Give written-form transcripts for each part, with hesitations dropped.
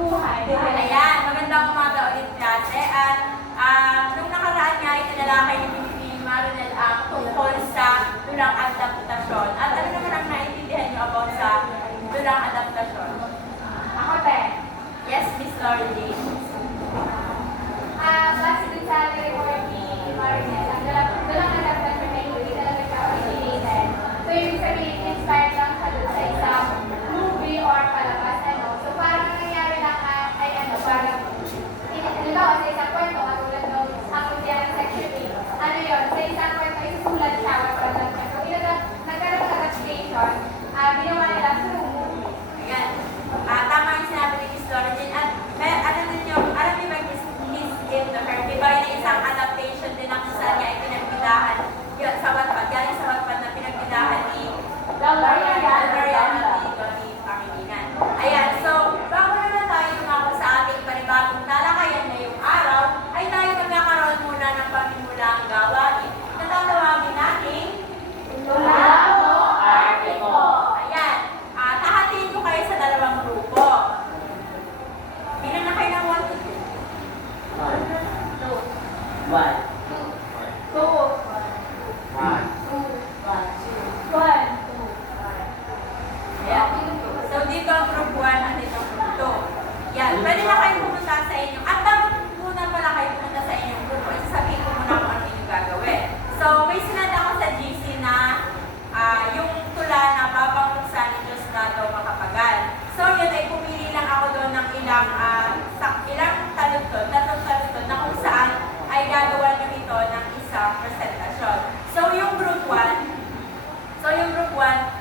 buhay. Ayan, magandang umaga ulit klase. At nung nakaraan nga, itinalakay ni Pipi Marinel ang tungkol sa tulang adaptasyon. At ano naman ang naiintindihan niyo about sa tulang adaptasyon? Ako, te. Yes, Miss Laurie. Base dun sa report ni Marinel, ang dalang adaptation na hindi talaga siya originated. So, ibig sabihin, inspired lang siya dun sa isang movie or palabas, ano. So, parang nangyayari lang ay ano, parang, halimbawa, sa isang kwento, katulad nung ako diyan ng section 8, ano yun, sa isang kwento, isusulat siya, kapag so, nagkaroon ng adaptation, ginawa nila through movie. Ayan. Tama yung sinabi ni Miss Laurie. At alam niyo ba Miss Into Her? Diba yung isang adaptation din ang saan niya ay pinagbidahan yun, sa Wattpad. Galing sa Wattpad na pinagbidahan ni Mariana at ni Loli Pangilinan. Ayan, so bago naman tayo lumako sa ating panibagong talakayan ngayong araw, ay tayo magkakaroon muna ng pamimulang gawain na tatawagin natin Tulako Artiko. Ayan, tahatiin ko kayo sa dalawang grupo. Bilang na kayo ng 1 to 2. 2. 1. 2. Ayan. So, dito ang group 1 at dito ang group 2. Yan. Pwede na kayo pumunta sa inyo. At bago muna pala kayo pumunta sa inyong group, isasabihin ko muna kung ano yung gagawin. So, may sinad ako sa GC na yung tula na babangkuksan ni Diyos na daw makapagal. So, yun ay pumili lang ako doon ng ilang talutod, tatlong talutod na kung saan ay gagawa nyo ito ng isang presentasyon. So, yung group 1,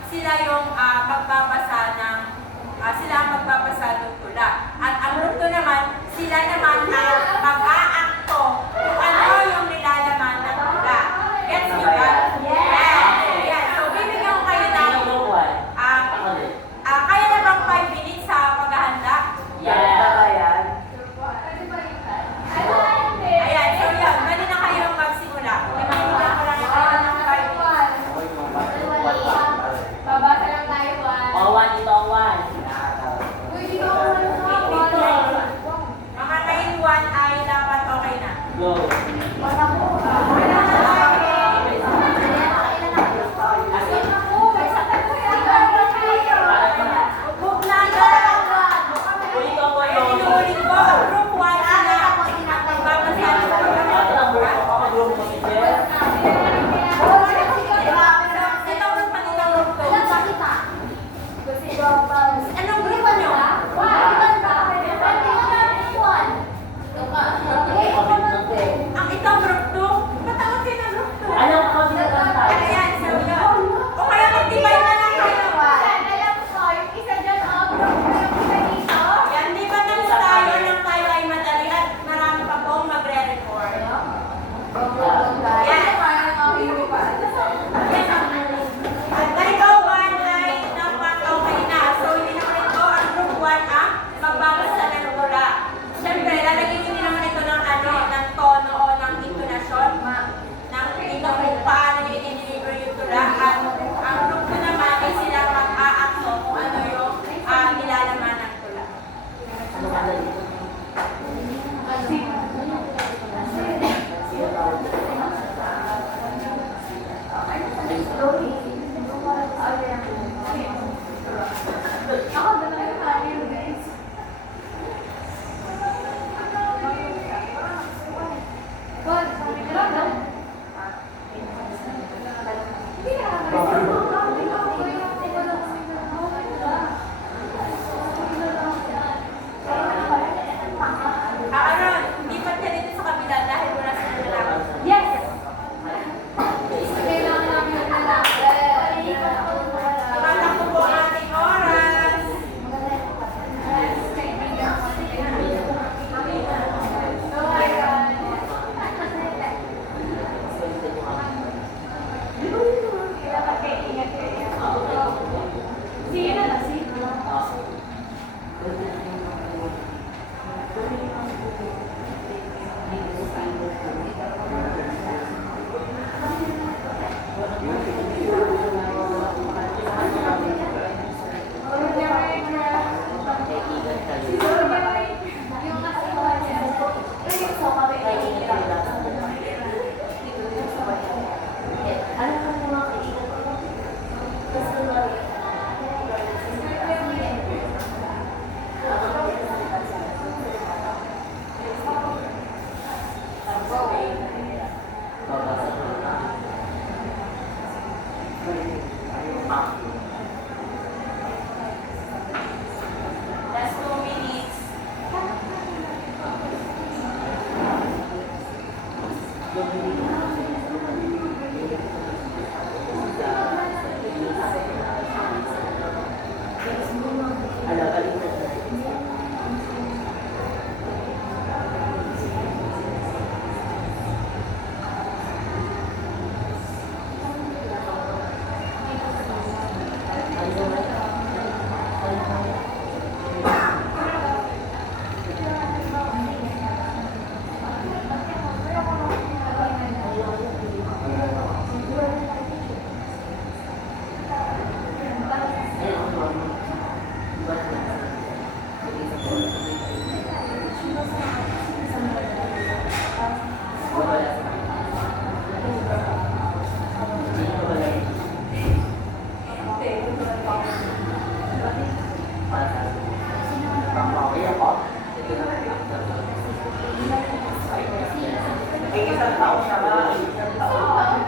sila yung magbabasa ng tula. At ang group 2 naman, sila naman ang mag-aakto kung ano yung nilalaman ng tula. Gets nyo ba? Yes! Yes! So, bibigyan ko kayo ng kaya na bang 5 minutes sa paghahanda? Ayan, so yun, pwede na kayong magsimula. Bibigyan ko lang kayo ng 5 minutes. Babasa lang tayo, Juan. Ito ang 1. Uy, dito ako Mga kain 1 ay dapat okay na. Go. Inuulit ko, group 1 sila ang magbabasa ng tula. Itong group pa nitong group 2. Anong group nyo? Ang itong group 2? Patawag kayo ng group 2. Ayan, so yun. O kaya mag-divide na lang kayo. Yan, di ba nang tayo lang tayo ay Ay, isang taon na ba? Isang taon.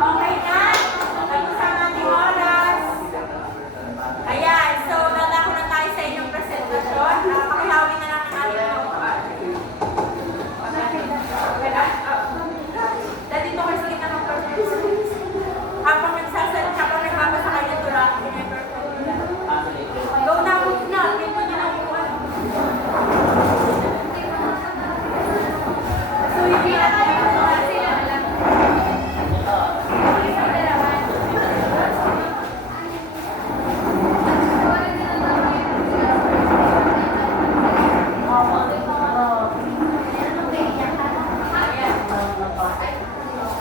Okay na? Tapos ang ating oras. Ayan, so dadako na tayo sa inyong presentasyon. Pakihawi na lang ang ating dati ito kayo sa gitna ng performance. Habang nagbabasa kayo ng tula, go na, move na. Tingnan nyo na kung ano. So, hindi na tayo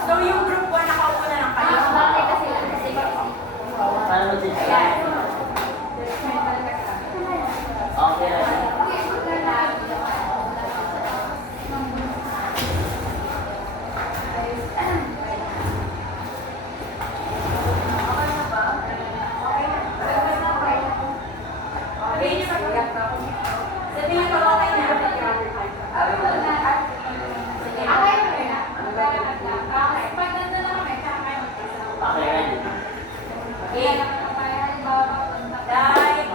So, yung group 1, nakaupo na lang kayo. Paano mag-decide? Okay. Sabihin ko, okay na. Okay, ready. Okay. Guys.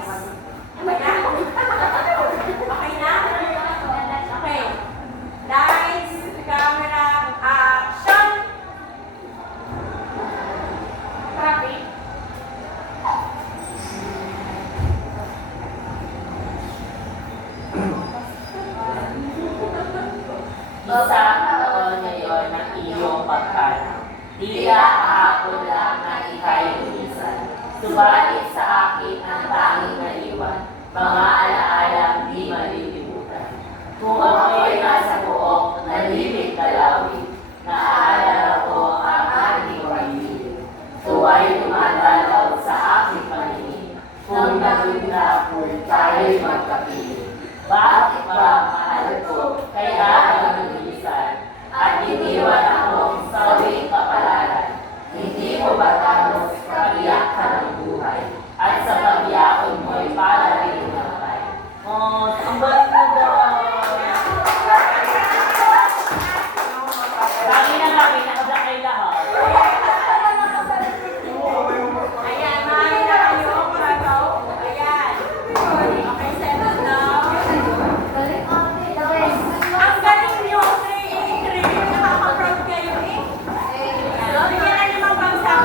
Okay na? Okay. Lights, camera, action! Isang taon ngayon ng iyong pagkana. Tila kahapon lang na ika'y umisan. Subalit sa akin ang tanging naiwan, mga alaalang di malilimutan. Kung ako'y nasa buok, nalimit dalawin, naaalala ko ang aking pag-ibig. Tuwa'y dumadalaw sa aking paningin, kung nagunda po tayo'y magkapiling. Bakit ba mahal ko, kaya nagulisan, at iniwan akong sawing kapalaran? Hindi mo ba talos kabiyak ka ng buhay, at sa pagbiakon mo'y para rin naman? Oh, ang balik mo daw. Lagi na nakabla kayo lahat. Ayan, maaari na kayo. Ayan. Okay, settle down. Ang galing nyo. 383. Nakaka-proud kayo eh. Ayan. Bigyan na 5 bagsak.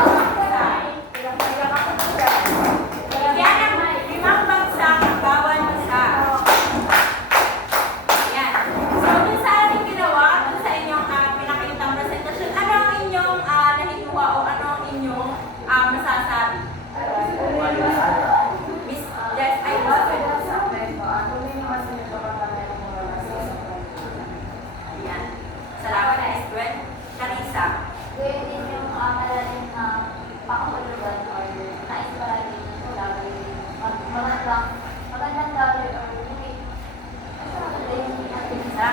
Bigyan ng 5 bagsak ang bawat isa. Ayan. So, dun sa ating ginawa, dun sa inyong pinakitang presentasyon, ano ang inyong nahikuha o ano ang inyong masasabi? Miss Jess, ay Ayan. Salamat na Estwen. Carissa. Salamat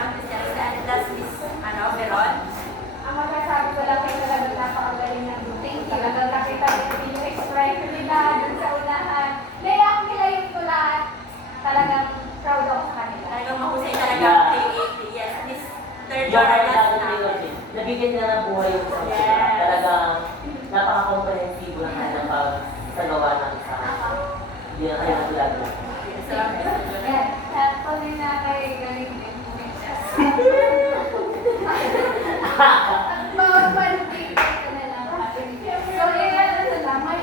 Miss Carissa. And last Miss Veron. Ang masasabi ko lang ay talagang napakagaling ng duting. Talagang nakita ko yung expression nila dun sa unahan. Hindi na kayo naglago. Yan. Tuloy na kay galing din. Bawat panting ito na lang. So, ano na lang, may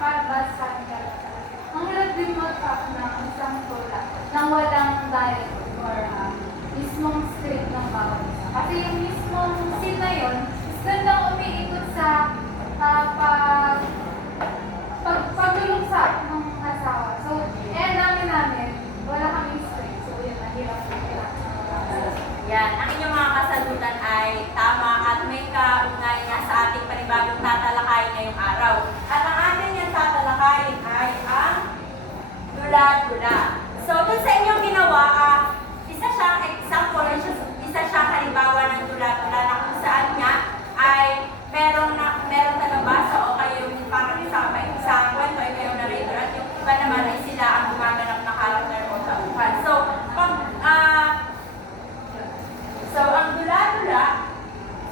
pabasahan ka. Ang hirap din mag-top ng isang tula nang walang dialogue or mismong script ng bawat isa. Kasi yung mismong scene na yun, is gandang umiikot sa pagdulungsap ng asawa. So, namin, wala kaming script. So, yun, nahirap. Yan, ang inyong mga kasagutan ay tama at may kaugnayan nga sa ating panibagong tatalakayin ngayong araw. At ang ating yung tatalakayin ay ang dula-dula. So, dun sa inyong ginawa, isa siyang example, isa siyang halimbawa ng dula-dula na kung saan nga ay meron tagabasa o kayo parang isang kwento ay kayo narrator at yung iba naman ay sila ang gumaganap na character o tauhan. So, ang dula-dula,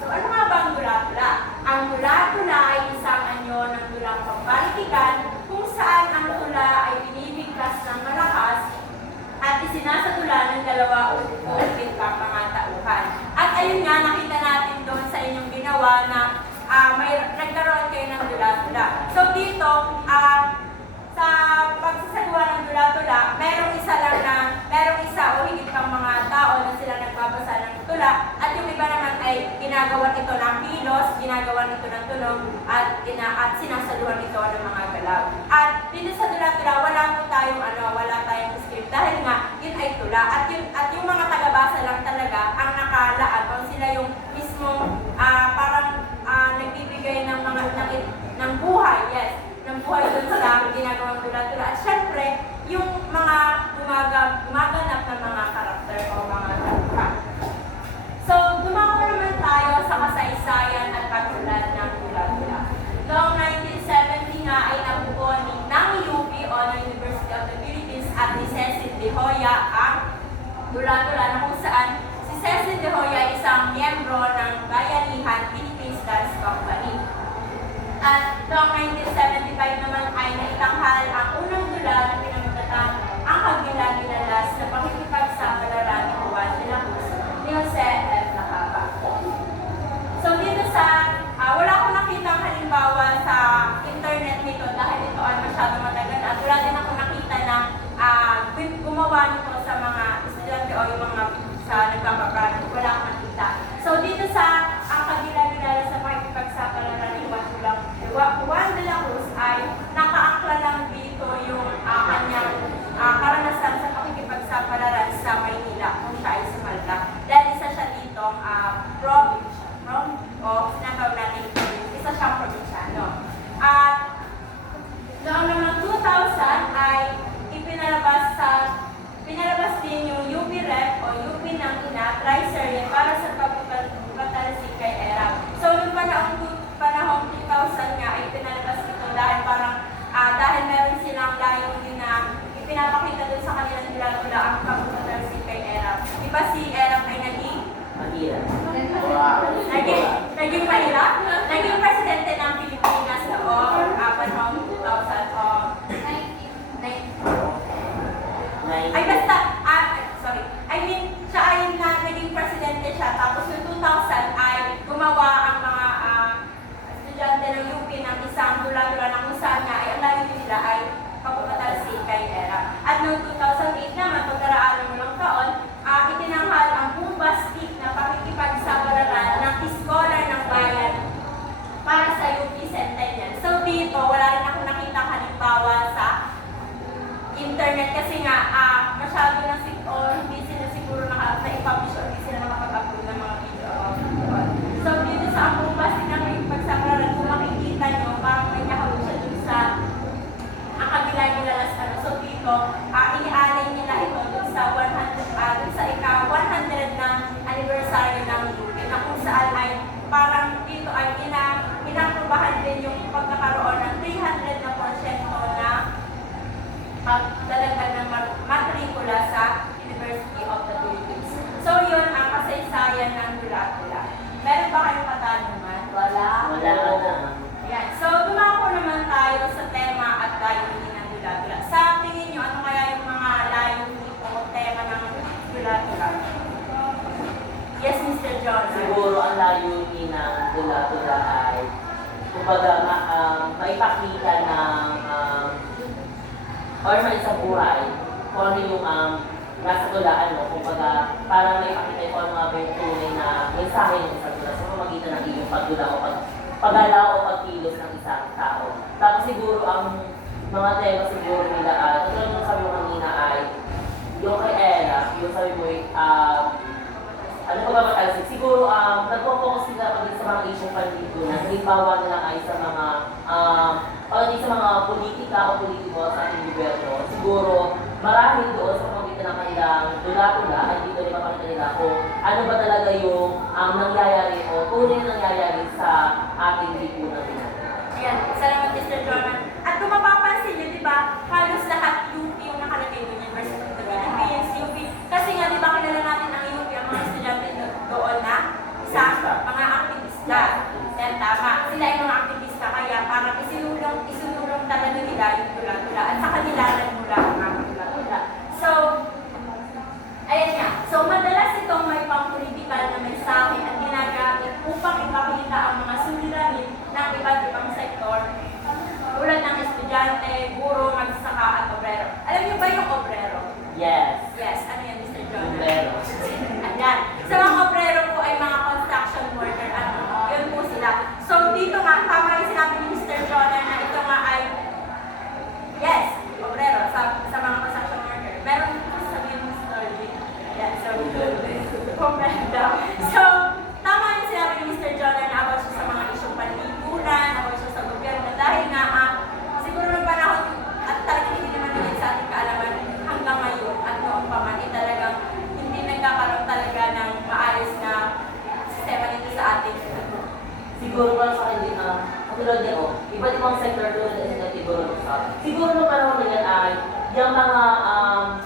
ano nga ba ang dula-dula? Ang dula-dula ay isang anyo ng dulang pambalitikan kung saan ang tula ay binibigkas ng malakas at isinasadula ng dalawa o higit pang mga tauhan. At ayun nga, nakita natin doon sa inyong ginawa na may nagkaroon kayo ng dula-dula. So dito, sa pagsasagawa ng dula-dula, merong isa o higit pang mga tao na sila nagbabasa ng tula at yung iba naman ay ginagawa ito ng kilos, ginagawa ito ng tunog at sinasaluhan ito ng mga galaw. At dito sa dula-dula, wala tayong script dahil nga yun ay tula at yung mga tagabasa lang talaga ang nakalaan o sila yung mismong parang nagbibigay ng buhay, yes, ng buhay dun sa ginagawang tula-tula. At syempre, yung mga gumaganap ng mga karakter o mga tauhan. So, dumako naman tayo sa kasaysayan at pagsulat ng tula-tula. Noong 1970 nga ay nabuo ng UP o ng University of the Philippines at ni Cecil De Hoya ang tula-tula na kung saan si Cecil De Hoya ay isang miyembro ng Bayanihan Philippines Dance Company. At noong 1975 naman ay naitanghal ang unang dula na pinamagatang ang Kagila-Gilalas na pakikipagsapalaran ni Juan de la Cruz ni Jose F. Nacaba. So dito wala akong nakitang halimbawa sa internet nito dahil ito ay masyadong matagal at wala din ako nakita na gumawa nito sa mga estudyante o yung mga sa nagpapaproject. Wala akong nakita. So dito sa ang Kagila-Gilalas na pakikipagsapalaran ni Juan de la Cruz ay nakaangkla lang dito yung kanyang karanasan sa pakikipagsapalaran sa Maynila kung siya ay sumalda. Dahil isa siya dito sinatawag natin isa siyang probinsyano. At noong naman 2000 ay pinalabas din yung UP Rep o UP ng ina tri-serye para sa pagpapatalsik kay ERA. So noong panahong 2000 nga ay pinalabas ito dahil meron silang layunin na ipinapakita dun sa kanilang dula-dula ang pagpapatalsik kay ERA. Diba si ERA ay naging mahirap? Naging presidente ng Pilipinas noong panahong 2000 o 19. Ay basta, siya ay naging presidente siya, tapos noong 2000 ay gumawa ang mga estudyante ng UP ng isang dula-dula na kung saan nga ay ang layunin nila ay papapatalsik kay ERA. At noong 2008 naman, pagkaraan ng ilang taon, itinanghal ang bombastic na pakikipagsapalaran ng scholar ng bayan para sa UP Centennial. So dito, wala rin akong nakitang halimbawa sa internet kasi nga masyado na hindi sila siguro na-publish o hindi sila nakapag-upload ng mga video. So dito sa ang bombastic na pakikipagsapalaran, kung makikita nyo, parang may nakawin siya dun sa ang Kagila-Gilalas. So dito, inialay nila ito dun sa 100 ng anniversary ng UP na kung saan ay parang dito ay inaprubahan din yung pagkakaroon ng 300% na pagdalagdag ng matrikula sa University of the Philippines. So yun ang kasaysayan ng dula-dula. Meron ba kayong katanungan? Wala. Wala. Yan. So dumako naman tayo sa tema at layunin ng dula-dula. Sa tingin kumbaga, maipakita ng or maisabuhay kung ano yung nasa tulaan mo, kumbaga, para maipakita kung ano nga ba yung tunay na mensahe ng isang tula sa pamamagitan ng iyong pagtula o paggalaw o pagkilos ng isang tao. Tapos siguro ang mga tema siguro nila, tulad ng sabi mo kanina ay, yung kay Ella, yung sabi mo ano pa ba matalsik? Siguro, nagpo-focus sila pag sa mga isyong panlipunan. Halimbawa na lang ay sa mga, sa mga politika o politiko sa ating gobyerno. Siguro, marahil doon sa pamamagitan ng kanilang tula-tula ay dito rin mapakita nila kung ano ba talaga yung nangyayari o tunay na nangyayari sa ating lipunan. Ayan, salamat Mr. Jordan. At kung mapapansin niyo, di ba, halos lahat UP yung nakalagay doon yung University of the Philippines, UP. Kasi nga, di ba, kilala natin ang UP, ang mga estudyante doon na sa mga aktivista. Yan, tama. Sila yung mga aktivista, kaya parang isinulong talaga nila yung tula-tula at sa kanila nagmula ang mga tula-tula. So, ayan nga. So, madalas itong may pang-political na mensahe at ginagamit upang ipakita ang mga suliranin ng iba't ibang sektor tulad ng estudyante, guro, magsasaka at obrero. Alam niyo ba yung obrero? Yes. Yes. Ano yan, Mr. John? Obrero. Ayan. Sa mga obrero po ay mga construction worker at yun po sila. So, dito nga, tama yung sinabi ni Mr. Jordan na ito nga ay, yes, obrero sa mga construction worker. Meron po sabihin mo story. Ayan, so, komenda. So, tama yung sinabi ni Mr. Jordan na about siya sa mga isyong panlipunan, about siya sa gobyerno. Dahil nga, siguro ng panahon, at talagang hindi naman naging sa ating kaalaman hanggang ngayon at noong pa man, talagang hindi nagkakaroon talaga ng maayos na sistema dito sa ating Siguro para sa akin din, katulad niya iba't ibang sector doon na siguro sa siguro nung panahon na yan ay yung mga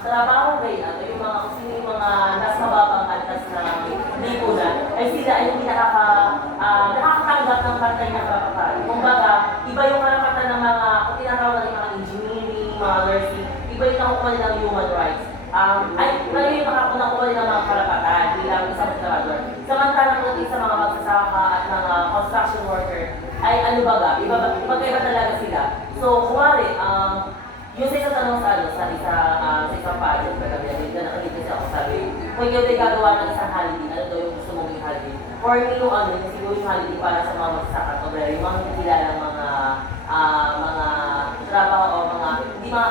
trabaho rate at yung mga nasa mababang atas ng lipunan ay sila ay hindi nakakatanggap ng pantay na karapatan. Kumbaga, iba yung karapatan ng mga, kung tinatawag ng mga engineering, mga nursing, iba yung nakukuha nilang human rights. Ay yung nakukuha nilang mga karapatan bilang isang trabador. Samantalang kung sa mga magsasaka at mga construction worker, ay ano baga, magkaiba talaga sila. So, kumari, yung sa isang tanong sa isang pageant, kagabi, na nakalitis ako sabi, kung ikaw ay gagawa ng isang holiday, ano daw yung gusto mong yung holiday? For me, yung siguro yung holiday para sa mga magsasaka, yung mga kilalang mga trabaho o mga, hindi mga,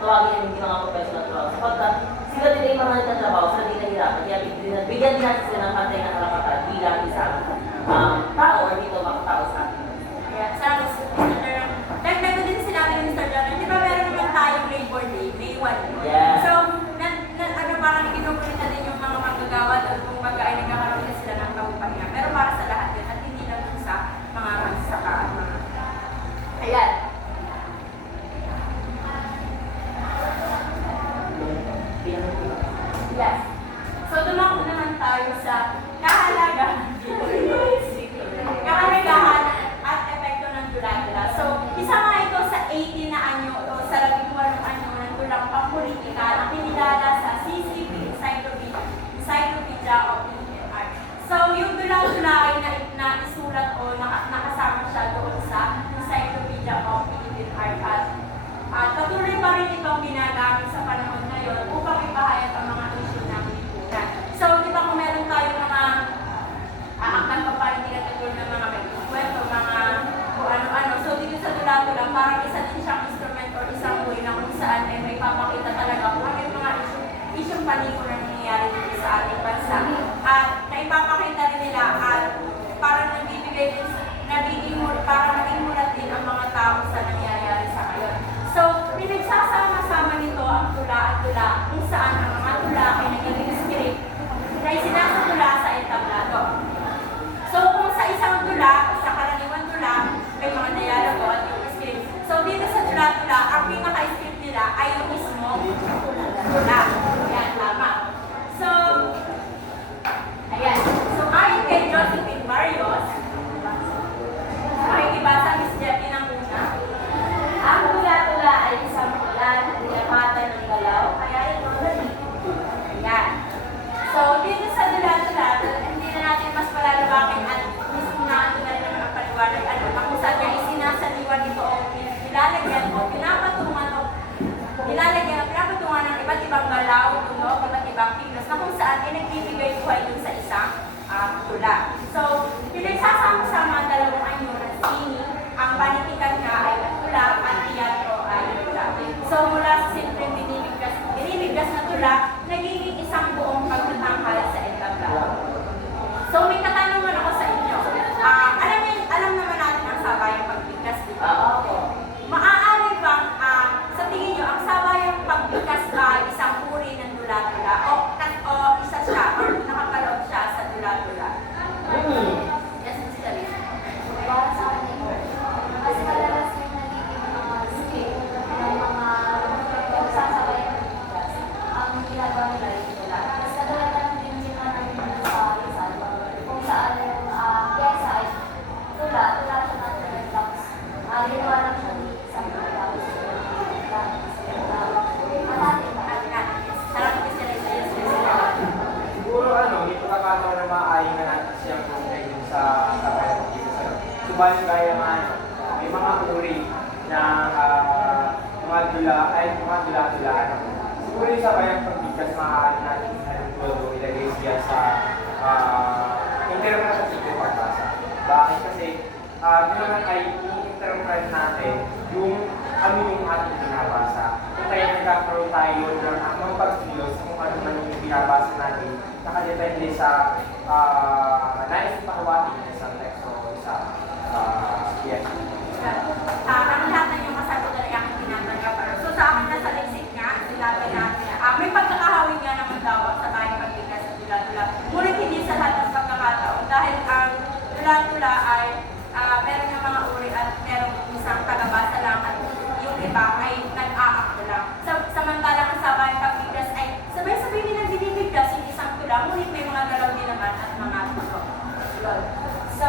tawagin hindi mga professional trabaho. Sapagkat sila din ay mga nagtatrabaho, sila din nahirapan, kaya bigyan din natin sila ng pantay na karapatan bilang isang tao or dito makatao sa atin. Yeah, salamat Mr. Dagdag ko din sinabi ni Mr. Jordan, di ba meron naman tayong Labor Day, May 1? Yeah. So, parang inuulit na din yung mga manggagawa doon kung baga ay nagkakaroon na sila ng kabupahinga. Pero para sa lahat yun at hindi lang dun sa mga magsasaka at mga... Ayan. Yes. So, dumako naman tayo sa kahalagahan at epekto ng tula-tula. So, isa nga ito sa 18 na anyo o sa 18 anyo ng tulang pang-politika na kinilala sa CCP Encyclopedia of Philippine Art. So, yung tula-tula ay naisulat o nakasama siya doon sa Encyclopedia of Philippine Art at patuloy pa rin itong ginagamit sa panahon ngayon upang ipahayag ang mga issue ng lipunan. So, di ba kung meron tayong mga aakang kapalitan ng mga may kwento, mga kung ano-ano. So, dito sa tula-tula, parang isa din siyang instrument o isang way na kung saan ay may papakita talaga kung ano yung mga isyong panlipunan na nangyayari dito sa ating bansa. At naipapakita rin nila at parang nagbibigay din, parang naging mulat din ang mga tao sa nangyayari sa ngayon. So, pinagsasama-sama nito ang tula at tula kung saan ang mga tula ay naging script na isinasatula sa entablado. So, kung sa isang tula, sa karaniwan tula, may mga dialogo at yung script. So, dito sa tula-tula, ang pinaka-script nila ay yung mismong tula. Ayan, tama. So, ayan. So, ayon kay Josephine Barrios, makikibasa Miss Jetty ng una. Ang tula-tula ay isang tula ibang kilos na kung saan ay nagbibigay buhay dun sa isang tula. So, pinagsasama-sama ang dalawang anyo ng sining, ang panitikan nga ay tula at teatro ay tula. So, mula sa simpleng binibigkas na tula, nagiging isang buong pagtatanghal sa entablado. So, may katanungan ako sa inyo. Alam naman natin ang sabayang pagbigkas, di ba? Opo. Maaari bang, sa tingin nyo, ang sabayang pagbigkas ay isang uri ng tula-tula? O isa siya, or nakapaloob siya sa tula-tula? Yes, Ms. Calista. Para sa akin, kasi madalas yung nagiging mga script ng mga nagsasabay ng bigas, ang ginagawa nila yung tula. Tapos kadalasan din yung namin sa Rizal, kung saan yung pyesa ay tula siya ng tula. Tapos ginawa lang siya ni isang tula. Tapos Siguro ito kakataon na maaaring na natin siyang problema sa sabayan ng dito sa subalit kaya nga may mga uri ng mga dula-dula. Siguro yung sabayang pagbigas maaari natin tulog ilagay siya sa interpretation ng pagbasa. Bakit? Kasi di naman ay i-interpret natin yung yung ating binabasa. Kaya nagkakaroon tayo ng pagkilos kung ano man yung binabasa natin, nakadepende sa nais pahawatin ng isang text o sa yes. Ang lahat ng yung masagot talaga ang tinatanggap. So sa akin na sa leksik nga, sinabi natin, may pagkakahawin nga naman daw sa tayong pagbigkas sa tula-tula. Ngunit hindi sa lahat ng pagkakataon dahil ang tula-tula ay meron ng mga uri at merong isang tagabasa lang at yung iba ay nag-aakto lang. Samantalang ang sabayang pagbigkas ay sabay-sabay nilang binibigkas yung isang tula, ngunit may mga galaw din naman at mga turo. So,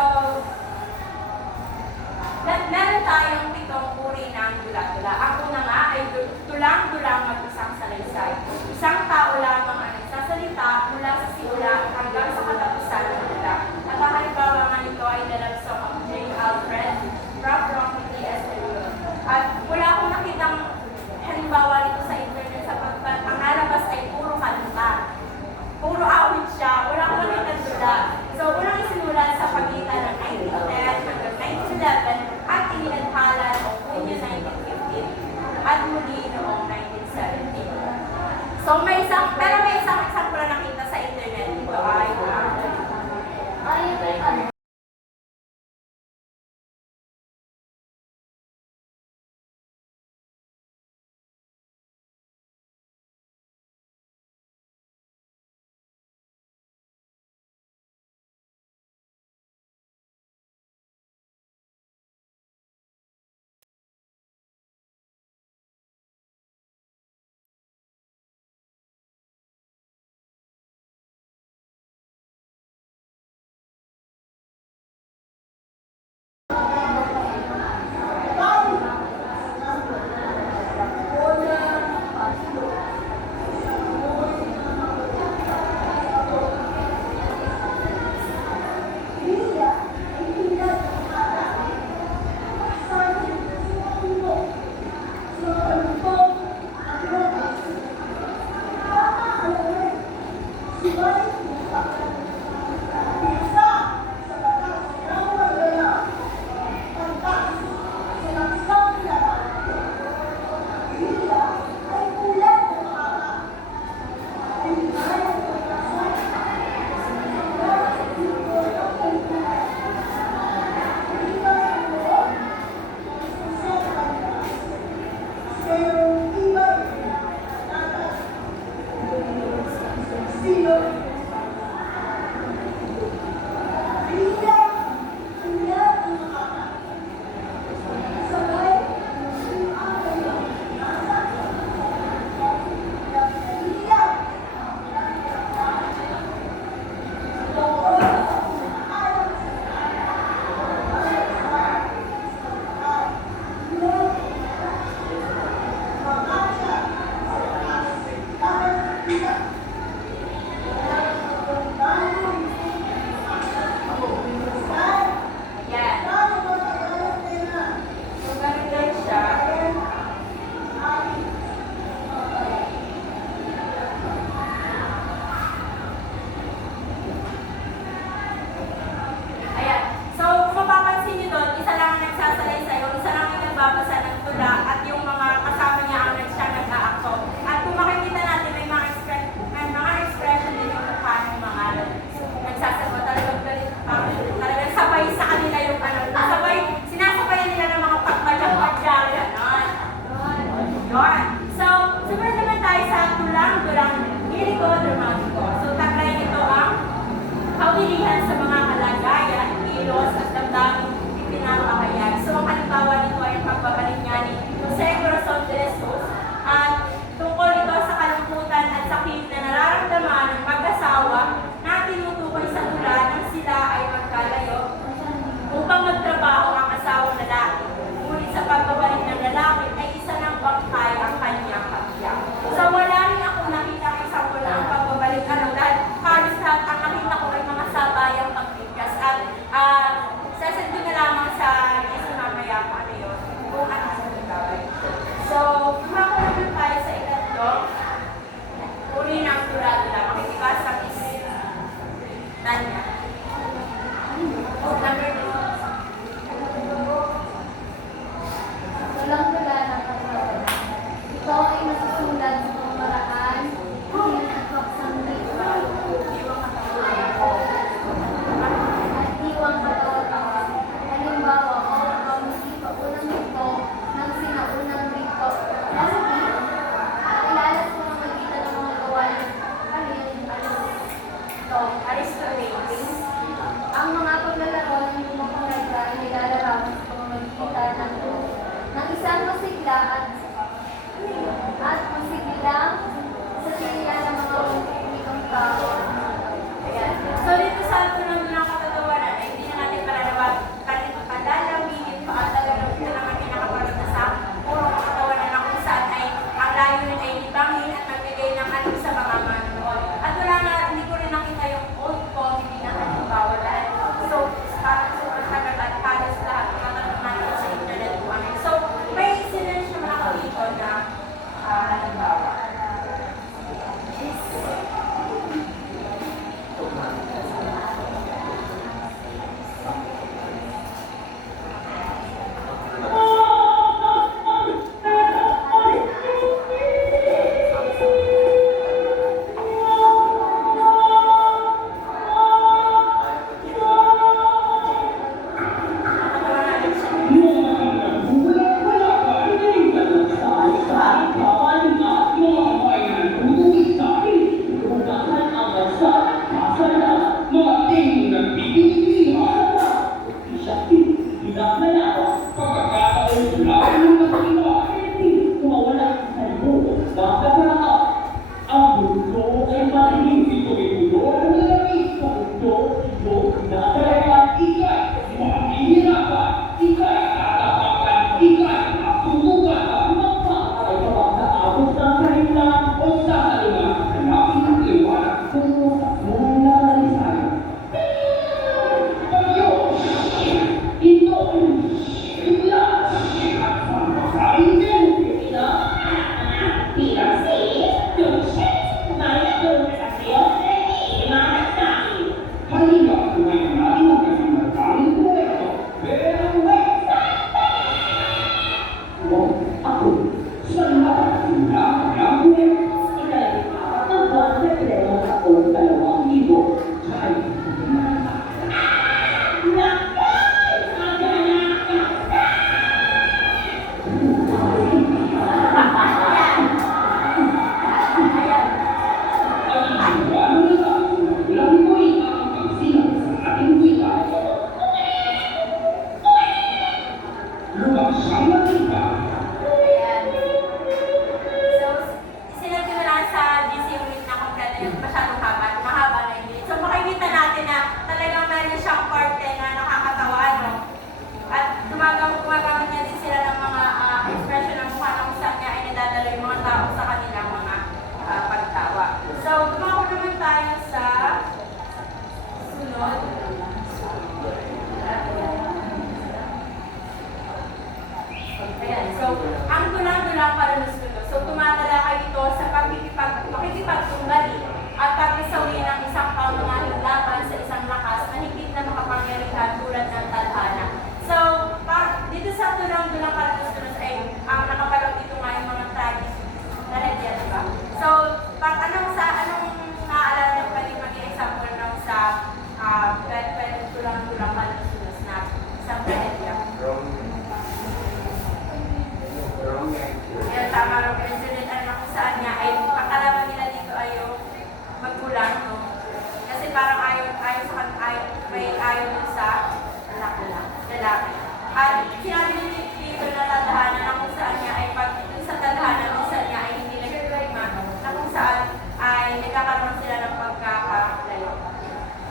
At sinabi ni dito na tadhana na kung saan niya ay pag sa tadhana kung saan niya ay hindi nagkakalima na kung saan ay nagkakaroon sila ng pagkakalayo.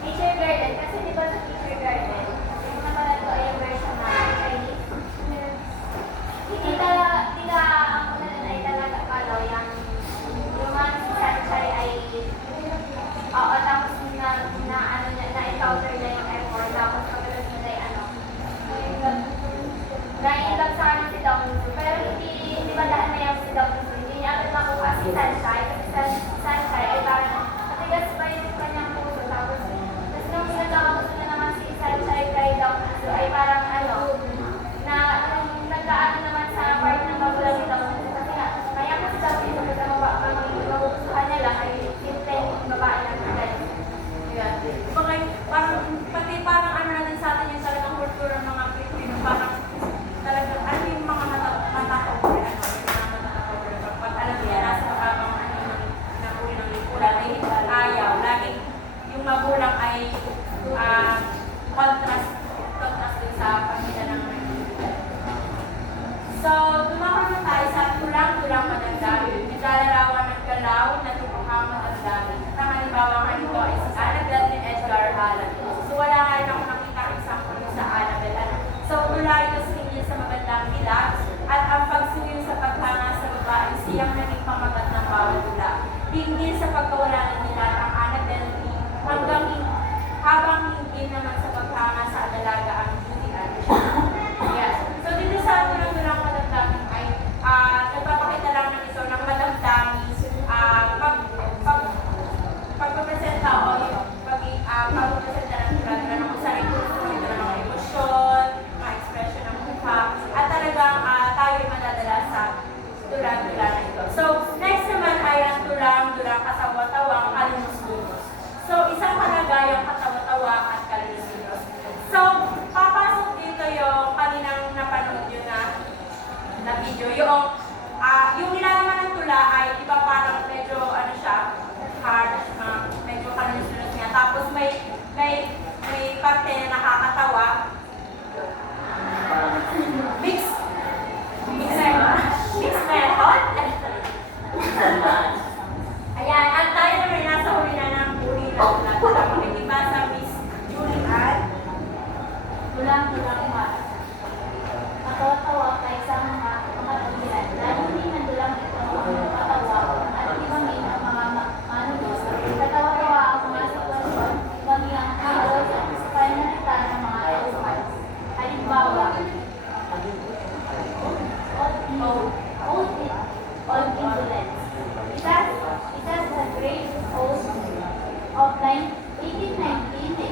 Teacher Garden, kasi di ba sa Teacher Garden, yung naman ito ay yung version na Chinese. Hindi tila ang una nun ay talaga palaw, yung mga si Sanchay ay, oo, tapos na-encounter na yung effort, tapos pagkakas nila ay na-inlove sa akin si Dong Junso, pero hindi ba dahil na yung si Dong Junso, hindi niya agad makuha si Sanchay, kasi si Sanchay ay parang matigas pa yung kanyang puso, tapos nung nagkakagusto na naman si Sanchay kay Dong Junso, ay parang na nagkaano naman sa part ng magulang ni Dong Junso, kasi nga, kaya ko si Dong Junso, kasi magugustuhan niya lang, ay simple babae lang na ganun. Parang, pati parang ano na din sa atin yung talagang kultura ng mga Pilipino, parang talagang ano yung mga matatakoy, yung mga matatakoy. Pag alam niya, nasa habang ng uri ng lipunan, ay ayaw. Laging yung magulang ay contrast din sa pamilya ng Pilipino. So, tumakon na tayo sa tulang-tulang madagdami. Naglalarawan ng galaw na tumakang madagdami. Ang halimbawa nga nito ay si Annabelle ni Edgar Allan. So, wala nga rin ako nakita ang example sa Annabelle. So, mula ito singil sa magandang hilag at ang pagsuyo sa paghanga sa babae siyang naging pamagat ng bawat tula. Hinggil sa pagkawala ng hilag ang Annabelle habang hindi naman sa paghanga sa dalaga ang Judy Ann. Yes. So, dito sa tulang-tulang madagdami ay nagpapakita lang ng ito ng madagdami pagpapresenta o pagpapresenta ng tura-tura ng kung saan ito ng mga emosyon, mga expression ng mukha, at talagang tayo ay madadala sa tura-tura na ito. So, next naman ay ang tulang-tulang katawa-tawang kalunos-lunos. So, isang kalagayang katawa-tawa at kalunos-lunos. So, papasok dito yung kaninang napanood yun na video. Yung nilalaman ng tula ay iba parang medyo siya, hard, medyo kalunos-lunos niya. Tapos may parte na nakakatawa. Mixed method. Ayan, at tayo naman nasa huli na ng huli na tula. Makikiba sa Miss Julie Ann. Tulang-tulang umaras. Katawa-tawa kaysa mga pagkilan. Dahil hindi mandulang ito ang katawa at ibangin ang mga manunos. Katawa-tawa ang mga sitwasyon, ibangin ang karos sa pananalita ng mga tauhan. Halimbawa, old indolence. It has a great oath of 1819 na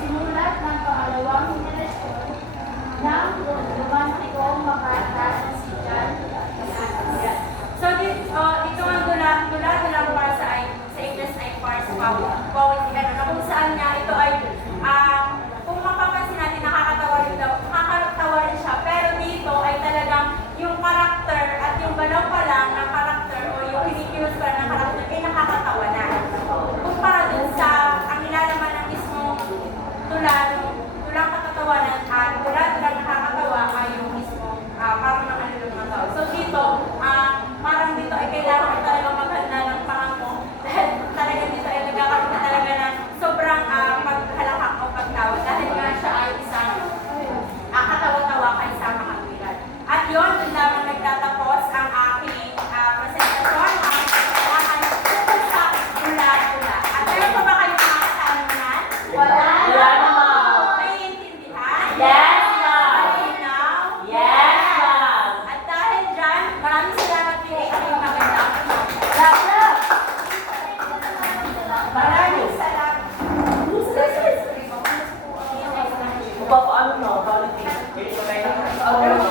sinulat ng pangalawang henerasyon ng lumantiko makaratas si John. So, ito ang tula-tulang parsa ay sa English ay parse poetry, na kung saan niya ito ay, kung mapapansin natin, nakakatawa rin siya, pero dito ay talagang yung karakter at yung galaw pa lang ng karakter o yung kinikilos pa lang ng karakter ay nakakatawa na. Kumpara dun sa ang nilalaman ng mismong tulang katatawanan at tulang nakakatawa ay yung mismong parang ng mga tao. So dito, parang dito ay kailangan talaga maghanda ng pangako dahil talaga dito ay nagkakaroon na talaga ng sobrang paghalakak o pagtawa dahil nga siya ay isang katawa-tawa kaysa makatwiran. At yun, dun lamang nagtatapos ang aking presentasyon, ang tungkol sa tula-tula. At meron pa ba kayong mga katanungan? Wala. Naiintindihan? Yes, ma'am. Malinaw? Yes, ma'am. At dahil dyan, maraming salamat din sa inyong magandang maraming salamat. Papaano na? Paano? Okay, so tayo na.